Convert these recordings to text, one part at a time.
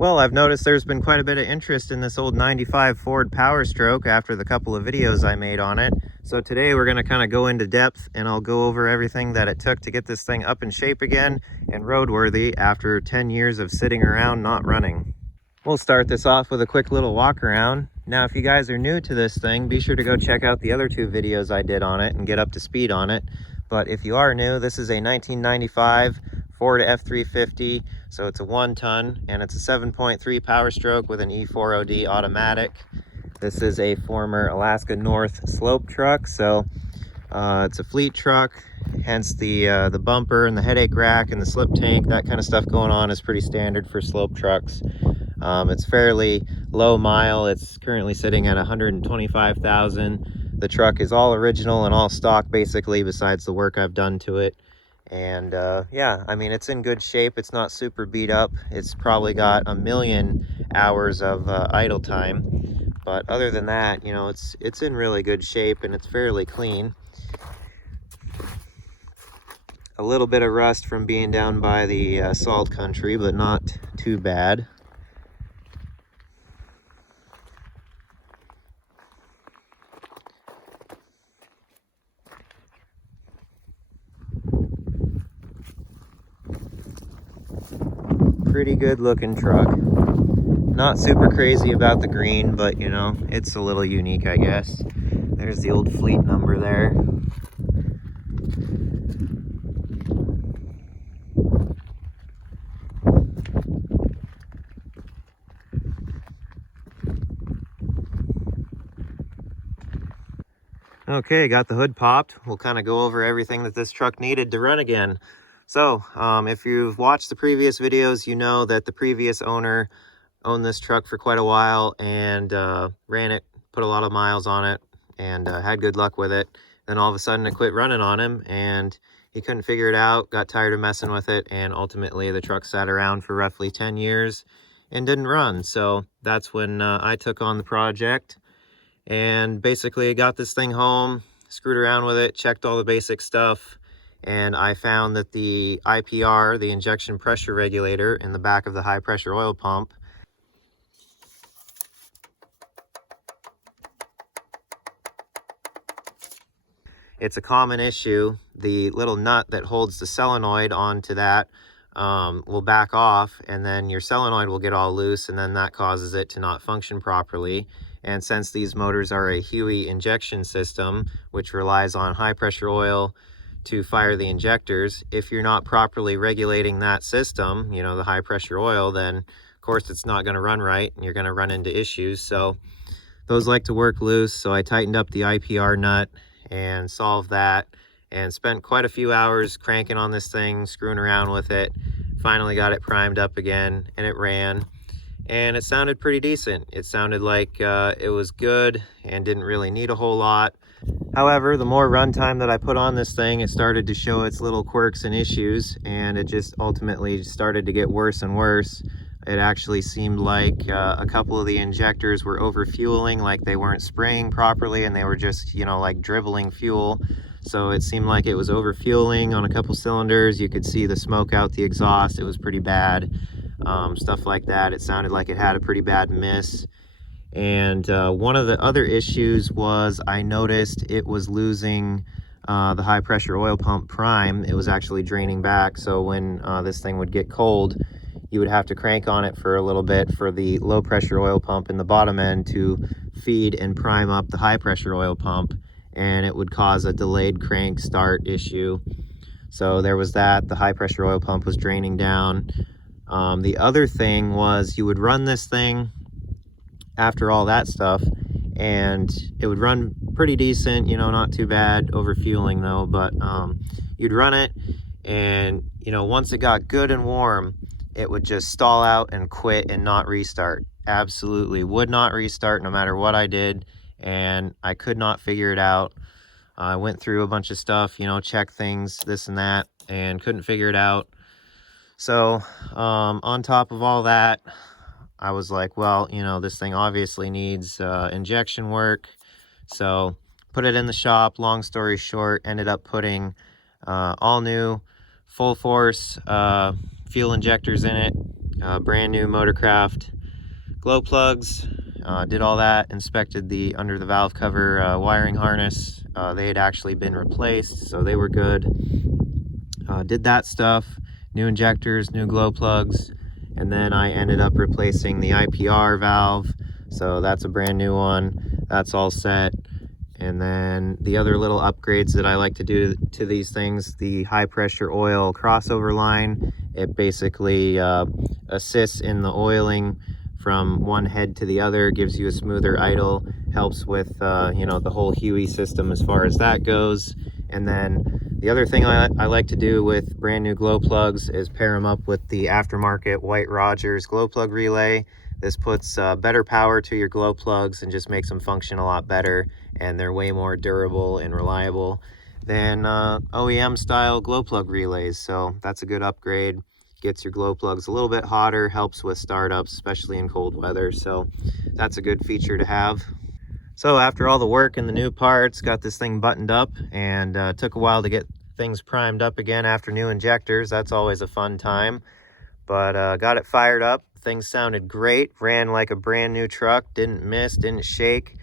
Well, I've noticed there's been quite a bit of interest in this old 95 Ford Powerstroke after the couple of videos I made on it. So today we're going to kind of go into depth and I'll go over everything that it took to get this thing up in shape again and roadworthy after 10 years of sitting around not running. We'll start this off with a quick little walk around. Now, if you guys are new to this thing, be sure to go check out the other two videos I did on it and get up to speed on it. But if you are new, this is a 1995 Ford F350, so it's a 1-ton, and it's a 7.3 Powerstroke with an E4OD automatic. This is a former Alaska North slope truck, so it's a fleet truck, hence the bumper and the headache rack and the slip tank. That kind of stuff going on is pretty standard for slope trucks. It's fairly low mile. It's currently sitting at 125,000. The truck is all original and all stock basically, besides the work I've done to it. And yeah, I mean, it's in good shape. It's not super beat up. It's probably got 1 million hours of idle time. But other than that, you know, it's in really good shape and it's fairly clean. A little bit of rust from being down by the salt country, but not too bad. Pretty good looking truck. Not super crazy about the green, but you know, it's a little unique, I guess. There's the old fleet number there. Okay, got the hood popped. We'll kind of go over everything that this truck needed to run again. So, if you've watched the previous videos, you know that the previous owner owned this truck for quite a while and ran it, put a lot of miles on it, and had good luck with it. Then all of a sudden it quit running on him and he couldn't figure it out, got tired of messing with it, and ultimately the truck sat around for roughly 10 years and didn't run. So that's when I took on the project and basically got this thing home, screwed around with it, checked all the basic stuff, and I found that the IPR, the injection pressure regulator in the back of the high pressure oil pump, it's a common issue. The little nut that holds the solenoid onto that will back off, and then your solenoid will get all loose, and then that causes it to not function properly. And since these motors are a HEUI injection system, which relies on high pressure oil to fire the injectors, if you're not properly regulating that system, you know, the high pressure oil, then of course it's not going to run right and you're going to run into issues. So those like to work loose. So I tightened up the IPR nut and solved that and spent quite a few hours cranking on this thing, screwing around with it. Finally got it primed up again and it ran. And it sounded pretty decent. It sounded like it was good and didn't really need a whole lot. However, the more runtime that I put on this thing, it started to show its little quirks and issues, and it just ultimately started to get worse and worse. It actually seemed like a couple of the injectors were overfueling, like they weren't spraying properly and they were just, you know, like dribbling fuel. So it seemed like it was overfueling on a couple cylinders. You could see the smoke out the exhaust. It was pretty bad. Stuff like that. It sounded like it had a pretty bad miss. And one of the other issues was I noticed it was losing the high pressure oil pump prime. It was actually draining back. So when this thing would get cold, you would have to crank on it for a little bit for the low pressure oil pump in the bottom end to feed and prime up the high pressure oil pump, and it would cause a delayed crank start issue. So there was that. The high pressure oil pump was draining down. The other thing was you would run this thing after all that stuff and it would run pretty decent, you know, not too bad, overfueling though, but you'd run it and, you know, once it got good and warm, it would just stall out and quit and not restart. Absolutely would not restart no matter what I did, and I could not figure it out. I went through a bunch of stuff, you know, check things, this and that, and couldn't figure it out. So on top of all that, I was like, well, you know, this thing obviously needs injection work. So put it in the shop. Long story short, ended up putting all new full force fuel injectors in it. brand new Motorcraft glow plugs. Did all that, inspected the under the valve cover wiring harness. They had actually been replaced, so they were good. Did that stuff, new injectors, new glow plugs, and then I ended up replacing the IPR valve, so that's a brand new one. That's all set. And then the other little upgrades that I like to do to these things, the high pressure oil crossover line, it basically assists in the oiling from one head to the other, gives you a smoother idle, helps with you know, the whole Huey system as far as that goes. And then the other thing I like to do with brand new glow plugs is pair them up with the aftermarket White Rogers glow plug relay. This puts better power to your glow plugs and just makes them function a lot better, and they're way more durable and reliable than OEM style glow plug relays. So that's a good upgrade. Gets your glow plugs a little bit hotter, helps with startups, especially in cold weather. So that's a good feature to have. So after all the work and the new parts, got this thing buttoned up, and took a while to get things primed up again after new injectors. That's always a fun time. But got it fired up. Things sounded great, ran like a brand new truck, didn't miss, didn't shake.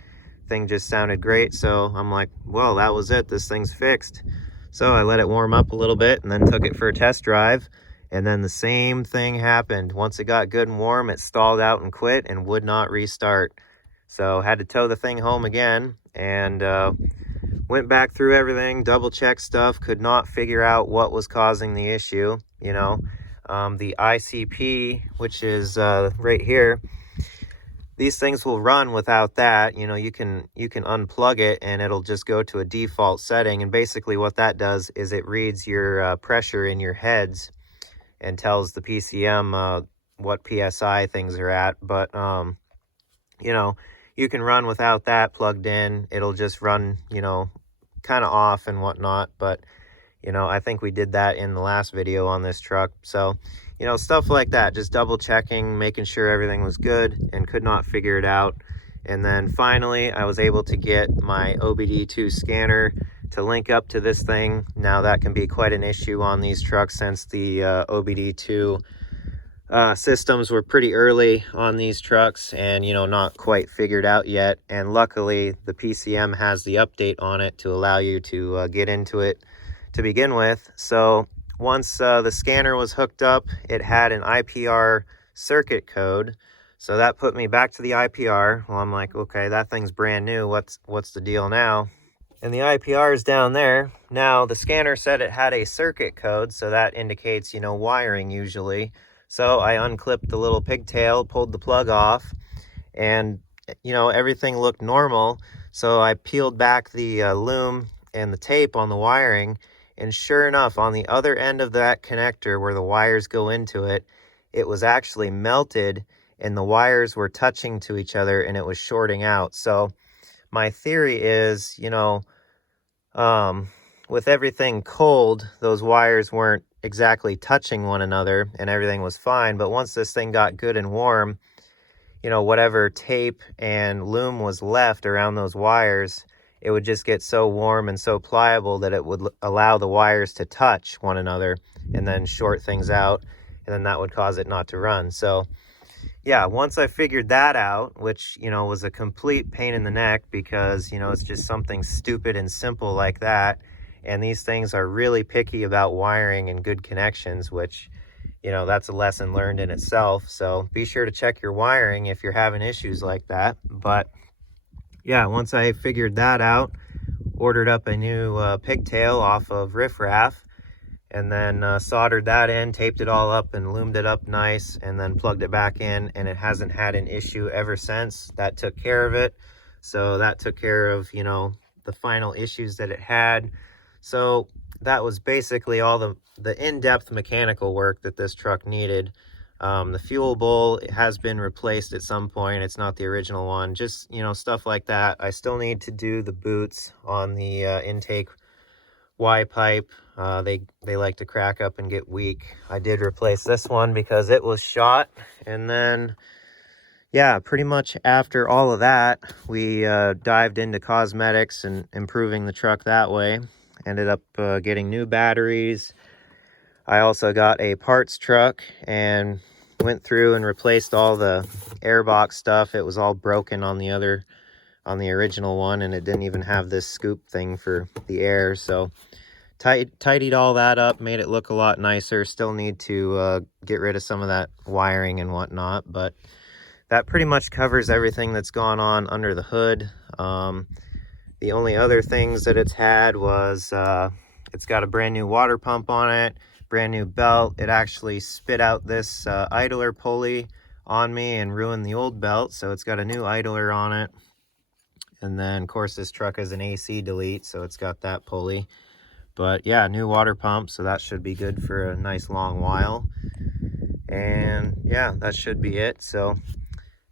Thing just sounded great. So I'm like, well, that was it, this thing's fixed. So I let it warm up a little bit and then took it for a test drive. And then the same thing happened. Once it got good and warm, it stalled out and quit and would not restart. So had to tow the thing home again, and went back through everything, double checked stuff, could not figure out what was causing the issue. You know, the ICP, which is right here, these things will run without that. You know, you can unplug it and it'll just go to a default setting, and basically what that does is it reads your pressure in your heads and tells the PCM what PSI things are at. But you know, you can run without that plugged in. It'll just run, you know, kind of off and whatnot. But you know, I think we did that in the last video on this truck. So, you know, stuff like that, just double checking, making sure everything was good, and could not figure it out. And then finally, I was able to get my OBD2 scanner to link up to this thing. Now that can be quite an issue on these trucks, since the OBD2 systems were pretty early on these trucks and, you know, not quite figured out yet. And luckily the PCM has the update on it to allow you to get into it to begin with. So once the scanner was hooked up, it had an IPR circuit code. So that put me back to the IPR. Well, I'm like, okay, that thing's brand new. What's the deal now? And the IPR is down there. Now the scanner said it had a circuit code, so that indicates, you know, wiring usually. So I unclipped the little pigtail, pulled the plug off, and, you know, everything looked normal. So I peeled back the loom and the tape on the wiring, and sure enough, on the other end of that connector where the wires go into it, it was actually melted, and the wires were touching to each other, and it was shorting out. So my theory is, you know, with everything cold, those wires weren't exactly touching one another and everything was fine. But once this thing got good and warm, you know, whatever tape and loom was left around those wires, it would just get so warm and so pliable that it would allow the wires to touch one another and then short things out, and then that would cause it not to run. So yeah, once I figured that out, which, you know, was a complete pain in the neck, because, you know, it's just something stupid and simple like that. And these things are really picky about wiring and good connections, which, you know, that's a lesson learned in itself. So be sure to check your wiring if you're having issues like that. But yeah, once I figured that out, ordered up a new pigtail off of Riff Raff, and then soldered that in, taped it all up and loomed it up nice, and then plugged it back in, and it hasn't had an issue ever since. That took care of it. So that took care of, you know, the final issues that it had. So that was basically all the in-depth mechanical work that this truck needed. The fuel bowl has been replaced at some point. It's not the original one. Just, you know, stuff like that. I still need to do the boots on the intake Y pipe. They like to crack up and get weak. I did replace this one because it was shot. And then, yeah, pretty much after all of that, we dived into cosmetics and improving the truck that way. Ended up getting new batteries. I also got a parts truck, and Went through and replaced all the airbox stuff. It was all broken on the original one, and it didn't even have this scoop thing for the air. So tidied all that up, made it look a lot nicer. Still need to get rid of some of that wiring and whatnot, but that pretty much covers everything that's gone on under the hood. The only other things that it's had was it's got a brand new water pump on it, brand new belt. It actually spit out this idler pulley on me and ruined the old belt, so it's got a new idler on it. And then of course this truck is an AC delete, so it's got that pulley. But yeah, new water pump, so that should be good for a nice long while. And yeah, that should be it. So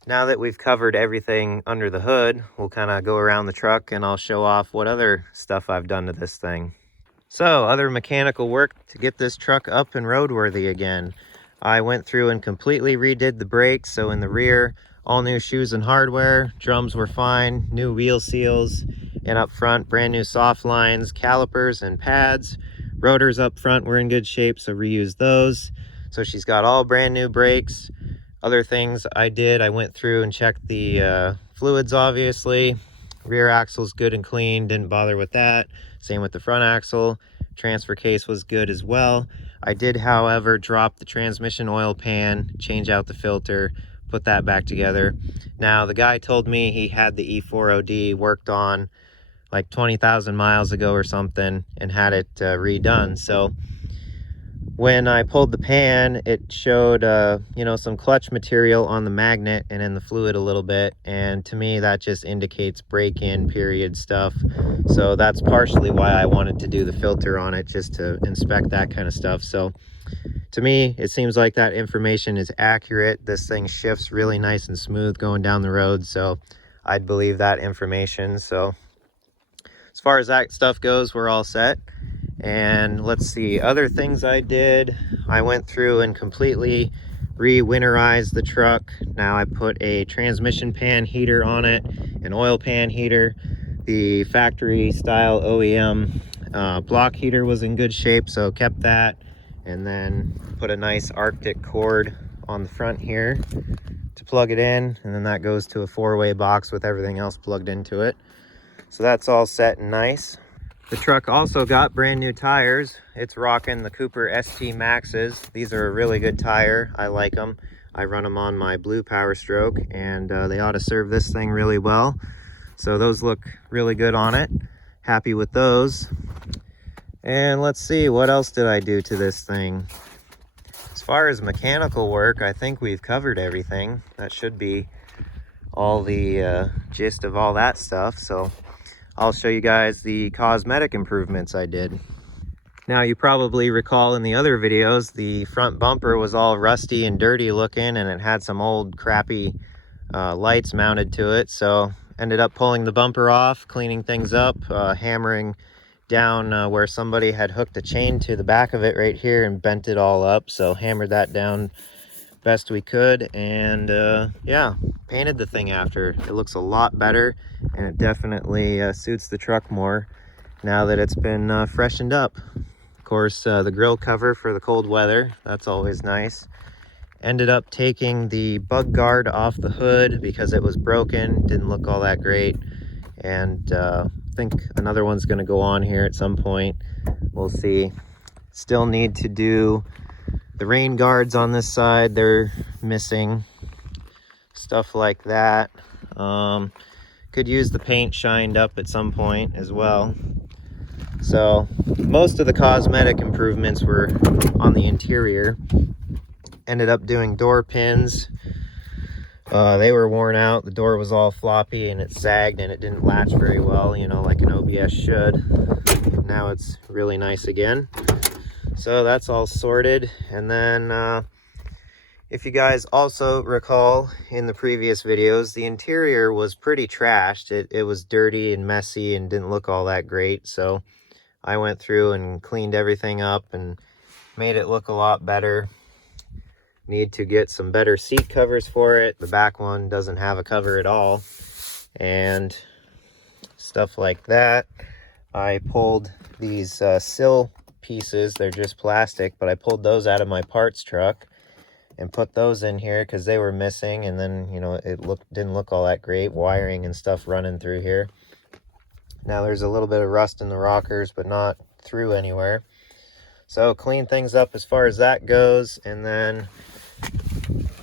now that we've covered everything under the hood, we'll kind of go around the truck and I'll show off what other stuff I've done to this thing. So, other mechanical work to get this truck up and roadworthy again. I went through and completely redid the brakes. So in the rear, all new shoes and hardware, drums were fine, new wheel seals, and up front, brand new soft lines, calipers and pads. Rotors up front were in good shape, so reused those. So she's got all brand new brakes. Other things I did, I went through and checked the fluids, obviously. Rear axle's good and clean, didn't bother with that. Same with the front axle. Transfer case was good as well. I did, however, drop the transmission oil pan, change out the filter, put that back together. Now, the guy told me he had the E4OD worked on like 20,000 miles ago or something and had it redone. So when I pulled the pan, it showed, you know, some clutch material on the magnet and in the fluid a little bit. And to me, that just indicates break-in period stuff. So that's partially why I wanted to do the filter on it, just to inspect that kind of stuff. So to me, it seems like that information is accurate. This thing shifts really nice and smooth going down the road. So I'd believe that information. So as far as that stuff goes, we're all set. And let's see, other things I did. I went through and completely re-winterized the truck. Now I put a transmission pan heater on it, an oil pan heater. The factory style OEM block heater was in good shape, so kept that. And then put a nice Arctic cord on the front here to plug it in. And then that goes to a 4-way box with everything else plugged into it. So that's all set and nice. The truck also got brand new tires. It's rocking the Cooper ST Maxes. These are a really good tire. I like them. I run them on my blue Powerstroke, and they ought to serve this thing really well. So those look really good on it. Happy with those. And let's see, what else did I do to this thing? As far as mechanical work, I think we've covered everything. That should be all the gist of all that stuff. So I'll show you guys the cosmetic improvements I did. Now, you probably recall in the other videos, the front bumper was all rusty and dirty looking, and it had some old crappy lights mounted to it. So ended up pulling the bumper off, cleaning things up, hammering down where somebody had hooked a chain to the back of it right here and bent it all up. So hammered that down best we could, and yeah, painted the thing after. It looks a lot better, and it definitely suits the truck more now that it's been freshened up. Of course, the grill cover for the cold weather, that's always nice. Ended up taking the bug guard off the hood because it was broken, didn't look all that great. And I think another one's going to go on here at some point. We'll see. Still need to do the rain guards on this side. They're missing. Stuff like that. Could use the paint shined up at some point as well. So most of the cosmetic improvements were on the interior. Ended up doing door pins. They were worn out. The door was all floppy and it sagged and it didn't latch very well, you know, like an OBS should. Now it's really nice again. So that's all sorted. And then if you guys also recall in the previous videos, the interior was pretty trashed. It was dirty and messy and didn't look all that great. So I went through and cleaned everything up and made it look a lot better. Need to get some better seat covers for it. The back one doesn't have a cover at all. And stuff like that. I pulled these sill pieces. They're just plastic, but I pulled those out of my parts truck. and put those in here because they were missing, and then, you know, it didn't look all that great, wiring and stuff running through here. Now there's a little bit of rust in the rockers, but not through anywhere. So clean things up as far as that goes. And then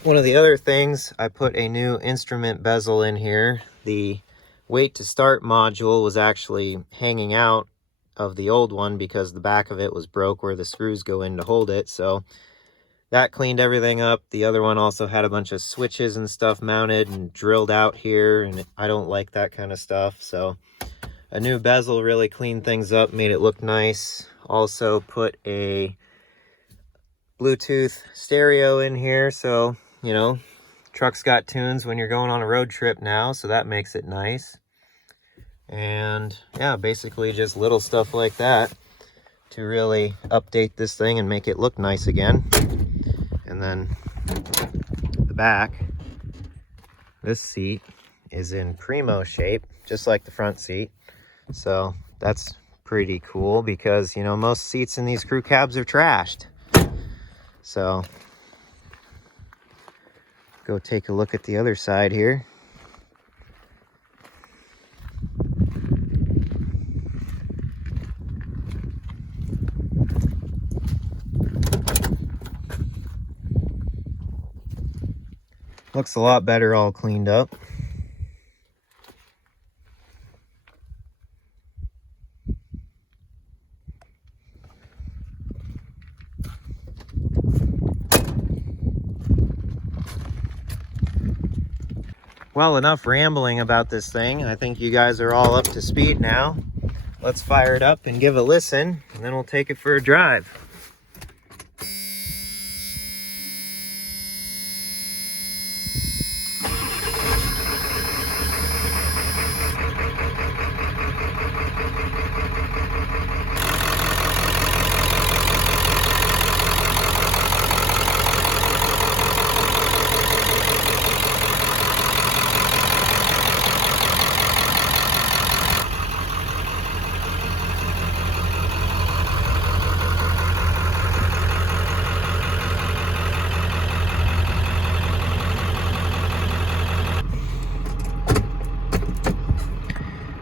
one of the other things, I put a new instrument bezel in here. The wait to start module was actually hanging out of the old one because the back of it was broke where the screws go in to hold it. So that cleaned everything up. The other one also had a bunch of switches and stuff mounted and drilled out here, and I don't like that kind of stuff. So a new bezel really cleaned things up, made it look nice. Also put a Bluetooth stereo in here, so, you know, truck's got tunes when you're going on a road trip now, so that makes it nice. And yeah, basically just little stuff like that to really update this thing and make it look nice again. And then the back, this seat is in primo shape, just like the front seat. So that's pretty cool because, you know, most seats in these crew cabs are trashed. So go take a look at the other side here. Looks a lot better all cleaned up. Well, enough rambling about this thing. I think you guys are all up to speed now. Let's fire it up and give a listen, and then we'll take it for a drive.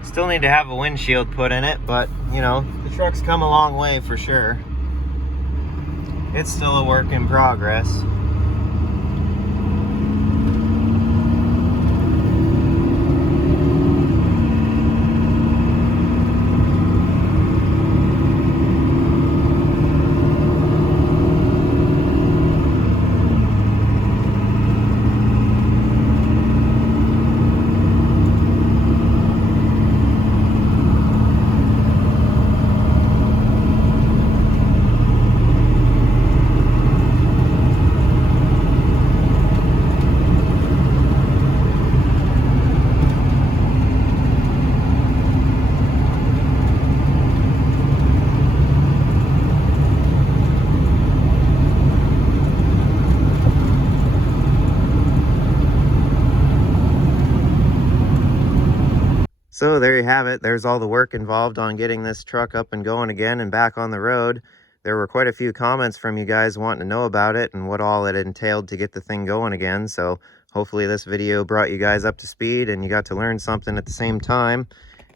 Still need to have a windshield put in it, but, you know, the truck's come a long way for sure. It's still a work in progress. So there you have it. There's all the work involved on getting this truck up and going again and back on the road. There were quite a few comments from you guys wanting to know about it and what all it entailed to get the thing going again. So hopefully this video brought you guys up to speed and you got to learn something at the same time.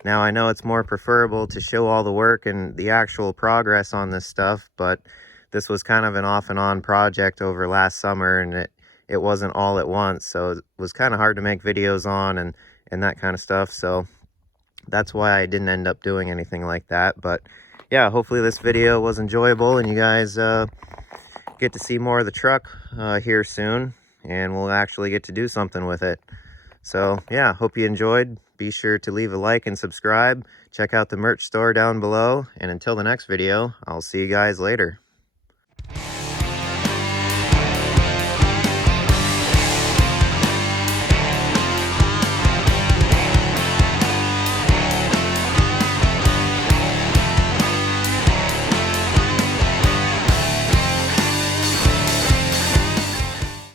Now I know it's more preferable to show all the work and the actual progress on this stuff, but this was kind of an off and on project over last summer, and it wasn't all at once. So it was kind of hard to make videos on and that kind of stuff. So that's why I didn't end up doing anything like that. But yeah, hopefully this video was enjoyable and you guys get to see more of the truck here soon, and we'll actually get to do something with it. So yeah, hope you enjoyed. Be sure to leave a like and subscribe. Check out the merch store down below, and until the next video, I'll see you guys later.